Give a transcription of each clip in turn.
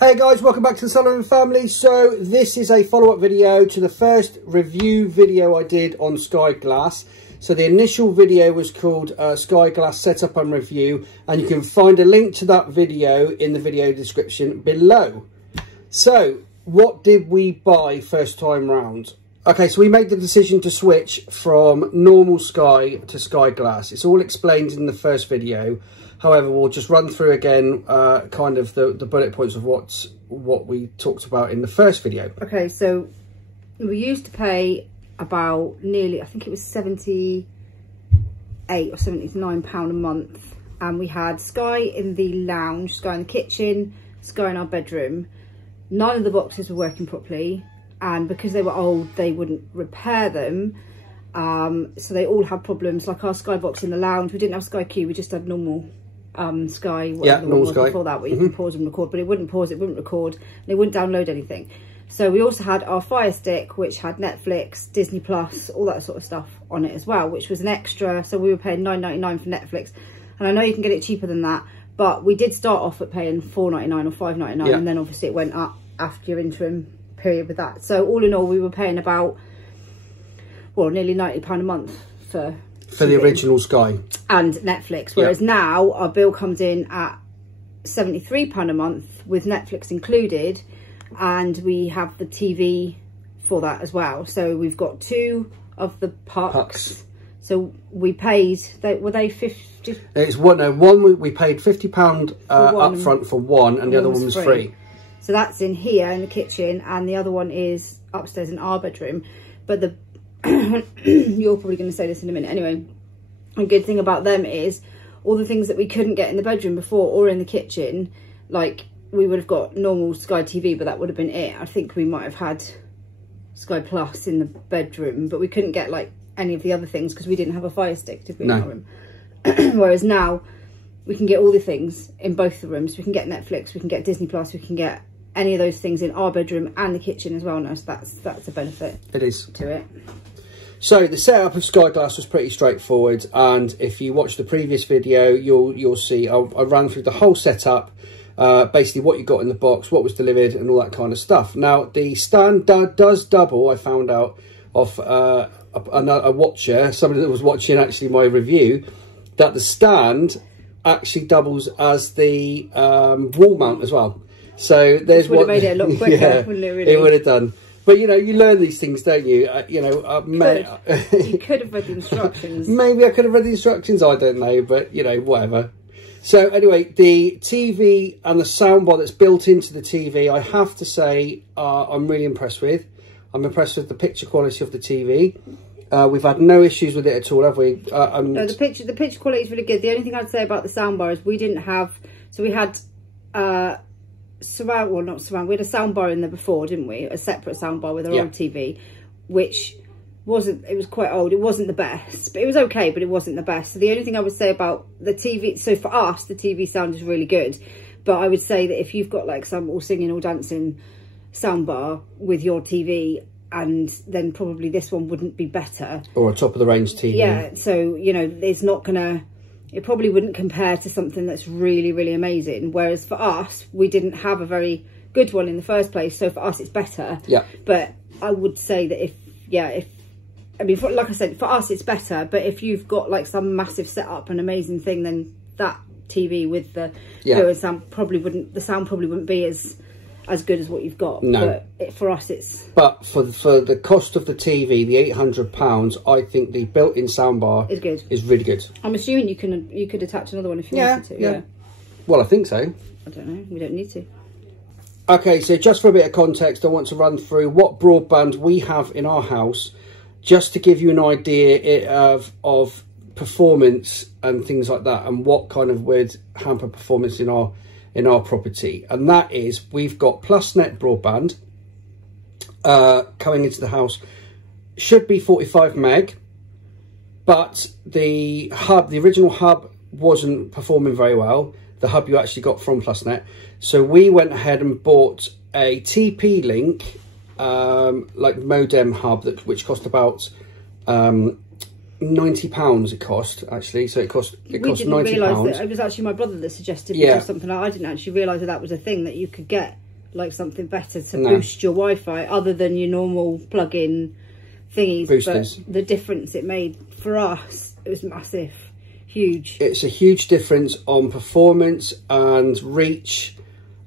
Hey guys, welcome back to the Sullivan family. So this is a follow-up video to the first review video I did on Sky Glass. So the initial video was called Sky Glass Setup and Review, and you can find a link to that video in the video description below. So what did we buy first time round? Okay, so we made the decision to switch from normal Sky to Sky Glass. It's all explained in the first video. However, we'll just run through again kind of the bullet points of what we talked about in the first video. Okay, so we used to pay about nearly, I think it was £78 or £79 a month. And we had Sky in the lounge, Sky in the kitchen, Sky in our bedroom. None of the boxes were working properly. And because they were old, they wouldn't repair them. So they all had problems. Like our Sky box in the lounge, we didn't have Sky Q, we just had normal Sky, whatever the one was before that, where you can pause and record, but it wouldn't pause, it wouldn't record, and it wouldn't download anything. So we also had our Fire Stick, which had Netflix, Disney Plus, all that sort of stuff on it as well, which was an extra. So we were paying £9.99 for Netflix, and I know you can get it cheaper than that, but we did start off at paying £4.99 or £5.99, and then obviously it went up after your interim period with that. So all in all, we were paying about, well, nearly £90 a month for the original Sky and Netflix, whereas now our bill comes in at £73 a month with Netflix included, and we have the TV for that as well. So we've got two of the pucks. So we paid, were they 50? It's one we paid £50 up front for one, and the other one was free. So that's in here in the kitchen, and the other one is upstairs in our bedroom. But the you're probably going to say this in a minute anyway. A good thing about them is all the things that we couldn't get in the bedroom before or in the kitchen, like we would have got normal Sky TV, but that would have been it. I think we might have had Sky Plus in the bedroom, but we couldn't get like any of the other things because we didn't have a Fire Stick to be in our room. Whereas now we can get all the things in both the rooms. We can get Netflix, we can get Disney Plus, we can get any of those things in our bedroom and the kitchen as well now. So that's a benefit. It is to it. So the setup of Sky Glass was pretty straightforward, and if you watch the previous video, you'll see I ran through the whole setup, basically what you got in the box, what was delivered, and all that kind of stuff. Now the stand does double. I found out off a watcher, somebody that was watching actually my review, that the stand actually doubles as the wall mount as well. So there's would have made it a lot quicker, wouldn't it? Really, it would have done. But you know, you learn these things, don't you? You know, you could have read the instructions. Maybe I could have read the instructions. I don't know, but you know, whatever. So anyway, the TV and the soundbar that's built into the TV, I have to say, I'm really impressed with. I'm impressed with the picture quality of the TV. We've had no issues with it at all, have we? No, the picture quality is really good. The only thing I'd say about the soundbar is we didn't have. So we had. Surround, well, not surround, we had a soundbar in there before, didn't we? A separate soundbar with our old TV, which wasn't, it was quite old. It wasn't the best, but it was okay, but it wasn't the best. So the only thing I would say about the TV, so for us, the TV sound is really good. But I would say that if you've got like some all singing, all dancing soundbar with your TV, and then probably this one wouldn't be better. Or a top of the range TV. Yeah, so, you know, it's not gonna, it probably wouldn't compare to something that's really, really amazing. Whereas for us, we didn't have a very good one in the first place. So for us, it's better. Yeah. But I would say that I mean, like I said, for us, it's better. But if you've got like some massive setup, an amazing thing, then that TV with the sound probably wouldn't be as good as what you've got. No. But for us, it's... But for the cost of the TV, the £800, I think the built-in soundbar is good. Is really good. I'm assuming you could attach another one if you wanted to. Yeah. Well, I think so. I don't know. We don't need to. Okay, so just for a bit of context, I want to run through what broadband we have in our house, just to give you an idea of performance and things like that, and what kind of would hamper performance in our property. And that is, we've got PlusNet broadband coming into the house. Should be 45 meg, but the original hub wasn't performing very well. The hub you actually got from PlusNet. So we went ahead and bought a TP-Link like modem hub which cost about £90 it cost, actually. So it cost £90. We didn't realise that. It was actually my brother that suggested we do something like that. I didn't actually realise that was a thing, that you could get like something better to boost your Wi-Fi other than your normal plug-in thingies. Boosters. But the difference it made for us, it was massive, huge. It's a huge difference on performance and reach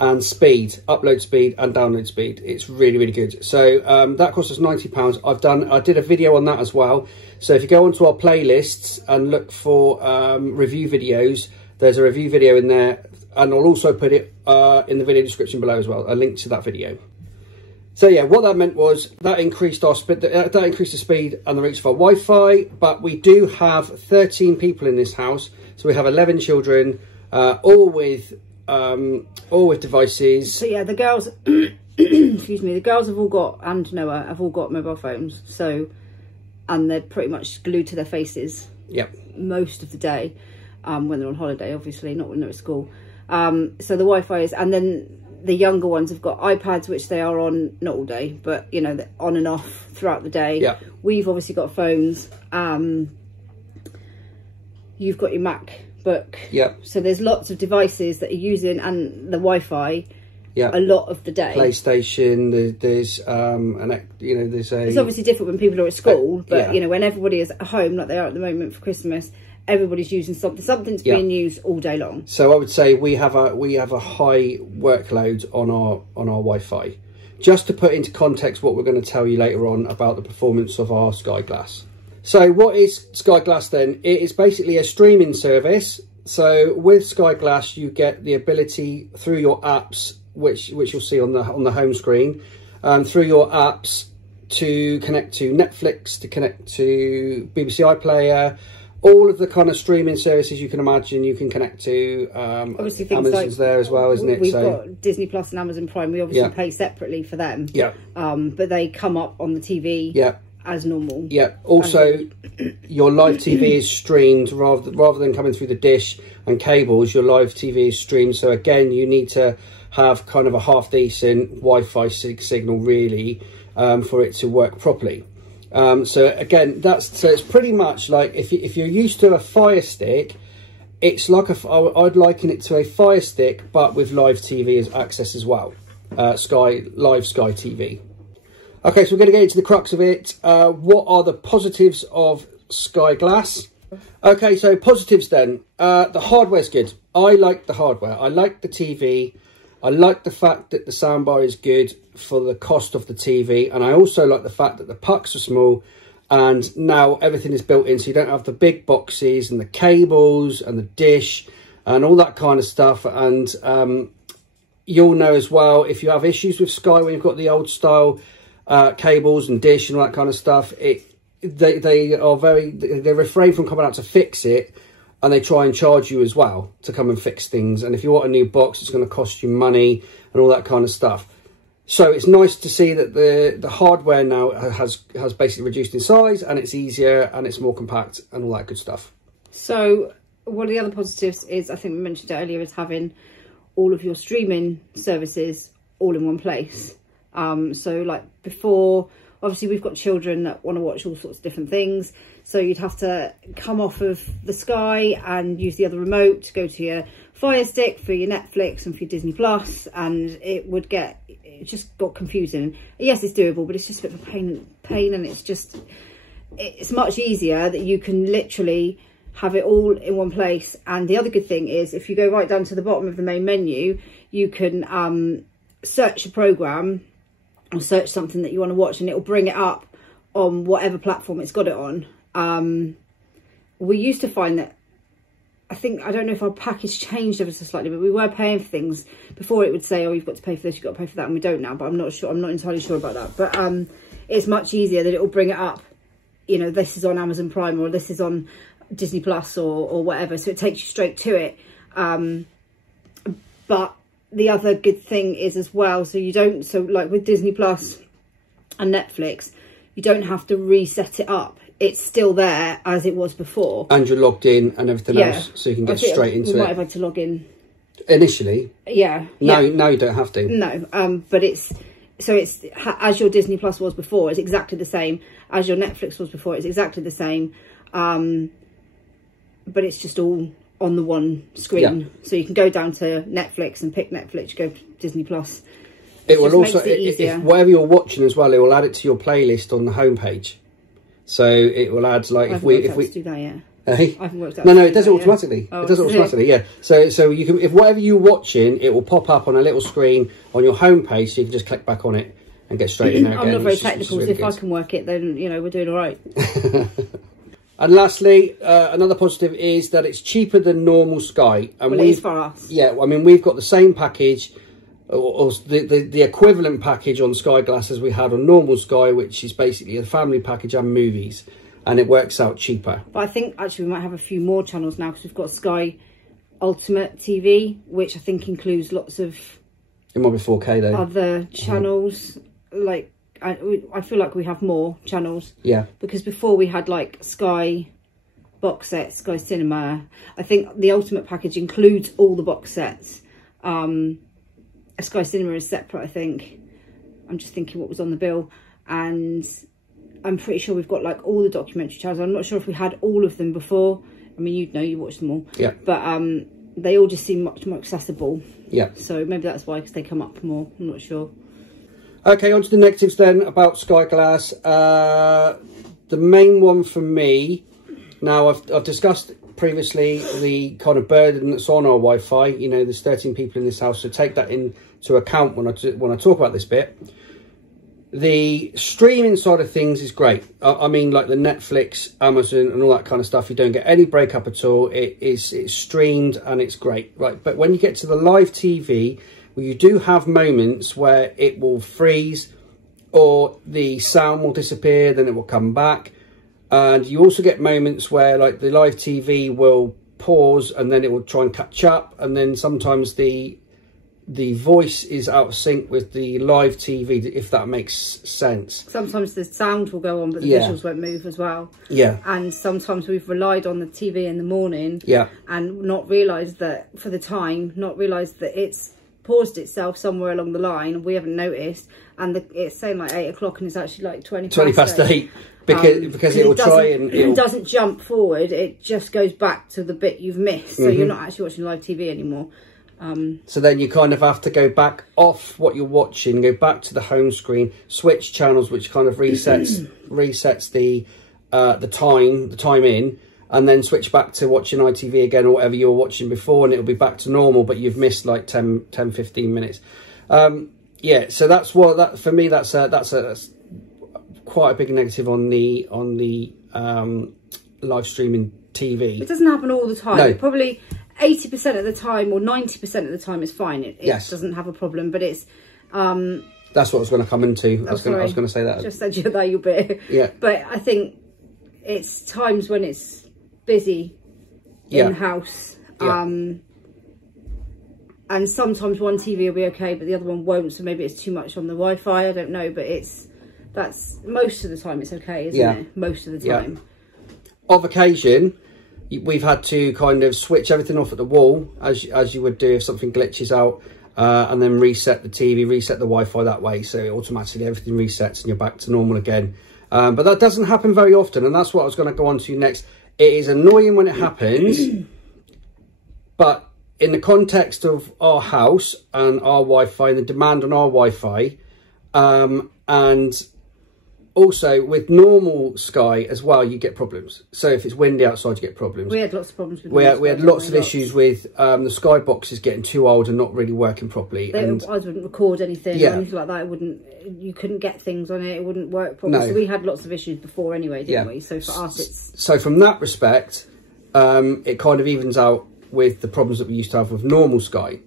and speed, upload speed and download speed. It's really, really good. So that cost us £90. I did a video on that as well. So if you go onto our playlists and look for review videos, there's a review video in there, and I'll also put it in the video description below as well, a link to that video. So yeah, what that meant was that increased our speed, that increased the speed and the reach of our Wi-Fi. But we do have 13 people in this house, so we have 11 children, all with devices. So yeah, the girls, excuse me, the girls have all got, and Noah have all got mobile phones. So, and they're pretty much glued to their faces. Yep. Most of the day, when they're on holiday, obviously, not when they're at school. So the Wi-Fi is, and then the younger ones have got iPads, which they are on, not all day, but you know, on and off throughout the day. Yeah. We've obviously got phones. You've got your MacBook. Yeah. So there's lots of devices that are using and the Wi-Fi. Yeah. A lot of the day. PlayStation. There's you know, there's a. It's obviously different when people are at school, but yeah. you know, when everybody is at home, like they are at the moment for Christmas, everybody's using something. Something's being used all day long. So I would say we have a high workload on our Wi-Fi. Just to put into context what we're going to tell you later on about the performance of our Sky Glass. So what is Sky Glass then? It is basically a streaming service. So with Sky Glass, you get the ability through your apps, which you'll see on the home screen, through your apps to connect to Netflix, to connect to BBC iPlayer, all of the kind of streaming services you can imagine you can connect to. Obviously things Amazon's like, there as well, isn't it? We've got Disney Plus and Amazon Prime. We obviously pay separately for them. Yeah. But they come up on the TV. Yeah. As normal. Yeah. Also, your live TV is streamed rather than coming through the dish and cables. Your live TV is streamed. So again, you need to have kind of a half decent Wi-Fi signal really for it to work properly. So again, it's pretty much like if you're used to a Fire Stick, it's like I'd liken it to a Fire Stick, but with live TV as access as well. Live Sky TV. Okay, so we're going to get into the crux of it. What are the positives of Sky Glass? Okay, so positives then. The hardware's good. I like the hardware. I like the TV. I like the fact that the soundbar is good for the cost of the TV. And I also like the fact that the pucks are small. And now everything is built in, so you don't have the big boxes and the cables and the dish and all that kind of stuff. And you'll know as well, if you have issues with Sky when you've got the old style cables and dish and all that kind of stuff, they refrain from coming out to fix it, and they try and charge you as well to come and fix things. And if you want a new box, it's going to cost you money and all that kind of stuff. So it's nice to see that the hardware now has basically reduced in size, and it's easier and it's more compact and all that good stuff. So one of the other positives is, I think we mentioned it earlier, is having all of your streaming services all in one place. So like before, obviously we've got children that want to watch all sorts of different things. So you'd have to come off of the Sky and use the other remote to go to your Fire Stick for your Netflix and for your Disney Plus, and it just got confusing. Yes, it's doable, but it's just a bit of a pain, and it's much easier that you can literally have it all in one place. And the other good thing is, if you go right down to the bottom of the main menu, you can search a program or search something that you want to watch, and it'll bring it up on whatever platform it's got it on. We used to find that, I don't know if our package changed ever so slightly, but we were paying for things before. It would say, oh, you've got to pay for this, you've got to pay for that, and we don't now. But I'm not sure, I'm not entirely sure about that. But it's much easier that it will bring it up, you know, this is on Amazon Prime or this is on Disney Plus or whatever, so it takes you straight to it. But the other good thing is as well, so like with Disney Plus and Netflix, you don't have to reset it up. It's still there as it was before, and you're logged in and everything else, so you can get straight into it. We might have had to log in initially. Yeah. Now you don't have to. No. But it's as your Disney Plus was before, it's exactly the same as your Netflix was before. It's exactly the same. But it's just all on the one screen. So you can go down to Netflix and pick Netflix, go to Disney Plus, It will also, if whatever you're watching as well, it will add it to your playlist on the homepage. So it will add, like, if we do that yet. Hey? I haven't worked out. No, it does it automatically. Oh, it does it automatically, yeah. So you can, if whatever you're watching, it will pop up on a little screen on your homepage, so you can just click back on it and get straight in there again. I'm not very technical, so if I can work it, then we're doing all right. And lastly, another positive is that it's cheaper than normal Sky. And well, it is for us. Yeah, I mean, we've got the same package, or the equivalent package on Sky Glass as we had on normal Sky, which is basically a family package and movies, and it works out cheaper. But I think actually we might have a few more channels now, because we've got Sky Ultimate TV, which I think includes lots of... It might be 4K though. Other channels, like... I feel like we have more channels. Yeah. Because before we had like Sky box sets, Sky Cinema. I think the Ultimate package includes all the box sets. Sky Cinema is separate, I think. I'm just thinking what was on the bill. And I'm pretty sure we've got like all the documentary channels. I'm not sure if we had all of them before. I mean, you'd know, you watched them all. Yeah. But they all just seem much more accessible. Yeah. So maybe that's why, because they come up more. I'm not sure. Okay, on to the negatives then about Sky Glass. The main one for me, now I've discussed previously the kind of burden that's on our Wi-Fi. You know, there's 13 people in this house, so take that into account when I talk about this bit. The streaming side of things is great. I mean, like the Netflix, Amazon and all that kind of stuff, you don't get any breakup at all. It's streamed and it's great, right? But when you get to the live TV, well, you do have moments where it will freeze or the sound will disappear, then it will come back. And you also get moments where like the live TV will pause and then it will try and catch up. And then sometimes the voice is out of sync with the live TV, if that makes sense. Sometimes the sound will go on, but the visuals won't move as well. Yeah. And sometimes we've relied on the TV in the morning. Yeah. And not realised that for the time, not realised that it's paused itself somewhere along the line. We haven't noticed, and it's saying like 8 o'clock, and it's actually like 20 past 8. Because it will try and it doesn't jump forward. It just goes back to the bit you've missed. So you're not actually watching live TV anymore. So then you kind of have to go back off what you're watching, go back to the home screen, switch channels, which kind of resets the time in. And then switch back to watching ITV again or whatever you were watching before, and it'll be back to normal, but you've missed like 10, 15 minutes. Yeah, so that's what for me. That's quite a big negative on the live streaming TV. It doesn't happen all the time. No. Probably 80% of the time or 90% of the time is fine. It doesn't have a problem, but it's. That's what I was going to come into. I was going to say that. Just said you that your bit. Yeah. But I think it's times when it's busy in the house, and sometimes one TV will be okay but the other one won't, so maybe it's too much on the Wi-Fi, I don't know, but that's most of the time it's okay, isn't it? Most of the time. Of occasion we've had to kind of switch everything off at the wall, as you would do if something glitches out, and then reset the TV, reset the Wi-Fi that way, so automatically everything resets and you're back to normal again. But that doesn't happen very often, and that's what I was going to go on to next. It is annoying when it happens, but in the context of our house and our Wi-Fi and the demand on our Wi-Fi, and also with normal Sky as well, you get problems. So if it's windy outside, you get problems. We had lots of problems with we had lots of issues with the Sky boxes getting too old and not really working properly. I wouldn't record anything or anything like that. You couldn't get things on it. It wouldn't work properly. No. So we had lots of issues before anyway, didn't we? So for us, it's... So from that respect, it kind of evens out with the problems that we used to have with normal Sky.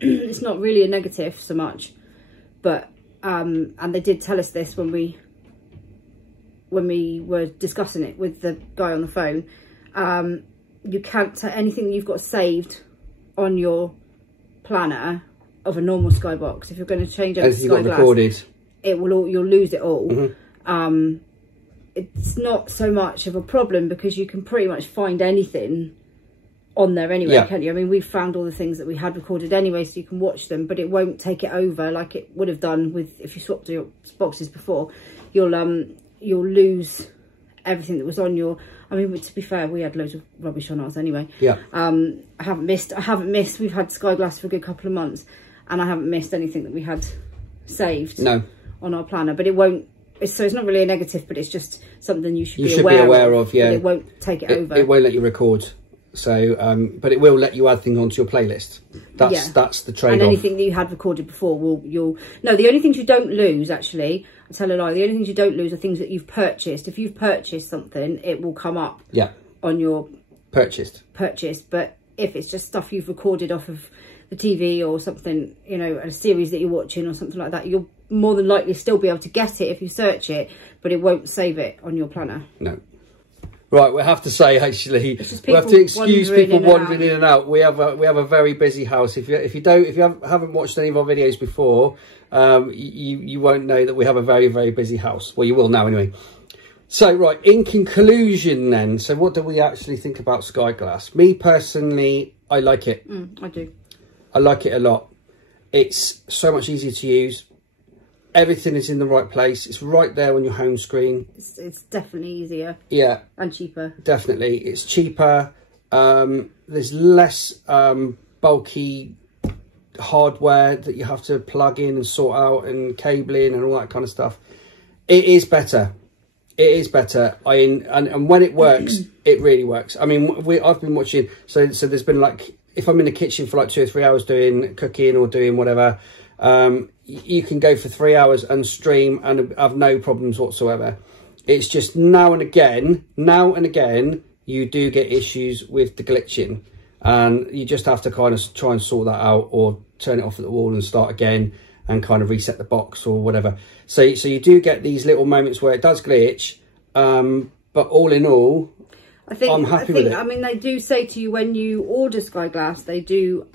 It's not really a negative so much, but... and they did tell us this when we were discussing it with the guy on the phone. You can't anything you've got saved on your planner of a normal Sky box. If you're going to change it to Sky Glass, recorded, you'll lose it all. It's not so much of a problem because you can pretty much find anything on there anyway, can't you? I mean, we've found all the things that we had recorded anyway, so you can watch them, but it won't take it over like it would have done with if you swapped your boxes before. You'll lose everything that was on your... I mean, to be fair, we had loads of rubbish on ours anyway. Yeah. I haven't missed. We've had Sky Glass for a good couple of months, and I haven't missed anything that we had saved on our planner. But it won't, so it's not really a negative, but it's just something you should be aware of. Yeah, it won't take it over. It won't let you record. So, but it will let you add things onto your playlist. That's the trade-off. And anything that you had recorded before no, the only things you don't lose, actually, I tell a lie, the only things you don't lose are things that you've purchased. If you've purchased something, it will come up on your purchase. But if it's just stuff you've recorded off of the TV or something, you know, a series that you're watching or something like that, you'll more than likely still be able to get it if you search it, but it won't save it on your planner. No. Right, we have to say, actually, we have to excuse people wandering in and out. We have a very busy house. If you haven't watched any of our videos before, you won't know that we have a very, very busy house. Well, you will now anyway. So, right, in conclusion then, so what do we actually think about Sky Glass? Me personally, I like it. I do. I like it a lot. It's so much easier to use. Everything is in the right place. It's right there on your home screen. It's definitely easier. Yeah. And cheaper. Definitely. It's cheaper. There's less bulky hardware that you have to plug in and sort out, and cabling and all that kind of stuff. It is better. It is better. And when it works, it really works. I mean, I've been watching, so there's been like, if I'm in the kitchen for like 2 or 3 hours doing cooking or doing whatever, you can go for 3 hours and stream and have no problems whatsoever. It's just now and again you do get issues with the glitching, and you just have to kind of try and sort that out, or turn it off at the wall and start again and kind of reset the box or whatever. So you do get these little moments where it does glitch, but all in all, I'm happy with it. I mean, they do say to you when you order Sky Glass, they do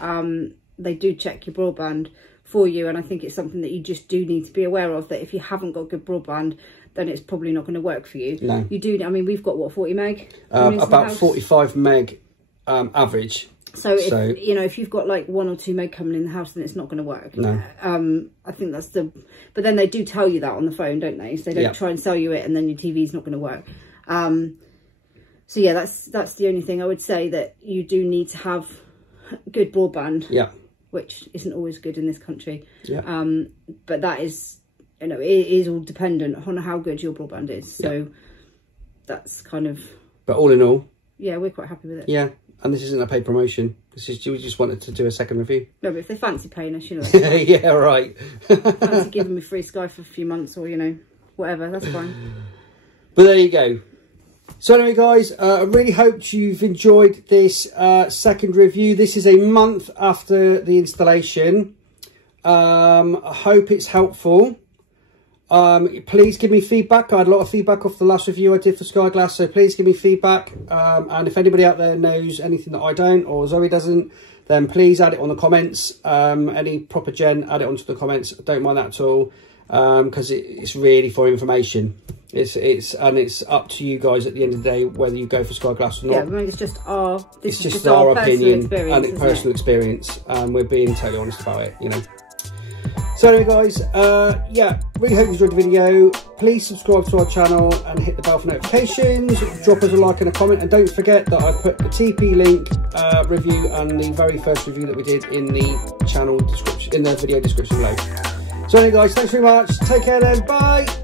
check your broadband for you, and I think it's something that you just do need to be aware of, that if you haven't got good broadband, then it's probably not going to work for you. No. You do, I mean, we've got, what, 40 meg? About 45 meg average. So, you know, if you've got like 1 or 2 meg coming in the house, then it's not going to work. No. I think that's but then they do tell you that on the phone, don't they? So they don't try and sell you it and then your TV's not going to work. So yeah, that's the only thing I would say, that you do need to have good broadband. Yeah. Which isn't always good in this country. Yeah. But that is, you know, it is all dependent on how good your broadband is. So that's kind of... But all in all... Yeah, we're quite happy with it. Yeah, and this isn't a paid promotion. This is, we just wanted to do a second review. No, but if they fancy paying us, you know... Yeah, right. Fancy giving me free Sky for a few months, or, you know, whatever, that's fine. But there you go. So anyway, guys, I really hope you've enjoyed this second review. This is a month after the installation. I hope it's helpful. Please give me feedback. I had a lot of feedback off the last review I did for Sky Glass, so please give me feedback. And if anybody out there knows anything that I don't, or Zoe doesn't, then please add it on the comments. Any proper gen, add it onto the comments. I don't mind that at all, because it's really for information. It's up to you guys at the end of the day whether you go for Sky Glass or not. Yeah, I mean, it's just our opinion and personal experience, and we're being totally honest about it, you know. So anyway, guys, yeah, really hope you enjoyed the video. Please subscribe to our channel and hit the bell for notifications. Drop us a like and a comment, and don't forget that I put the TP link review and the very first review that we did in the channel description, in the video description below. So anyway, guys, thanks very much. Take care then. Bye.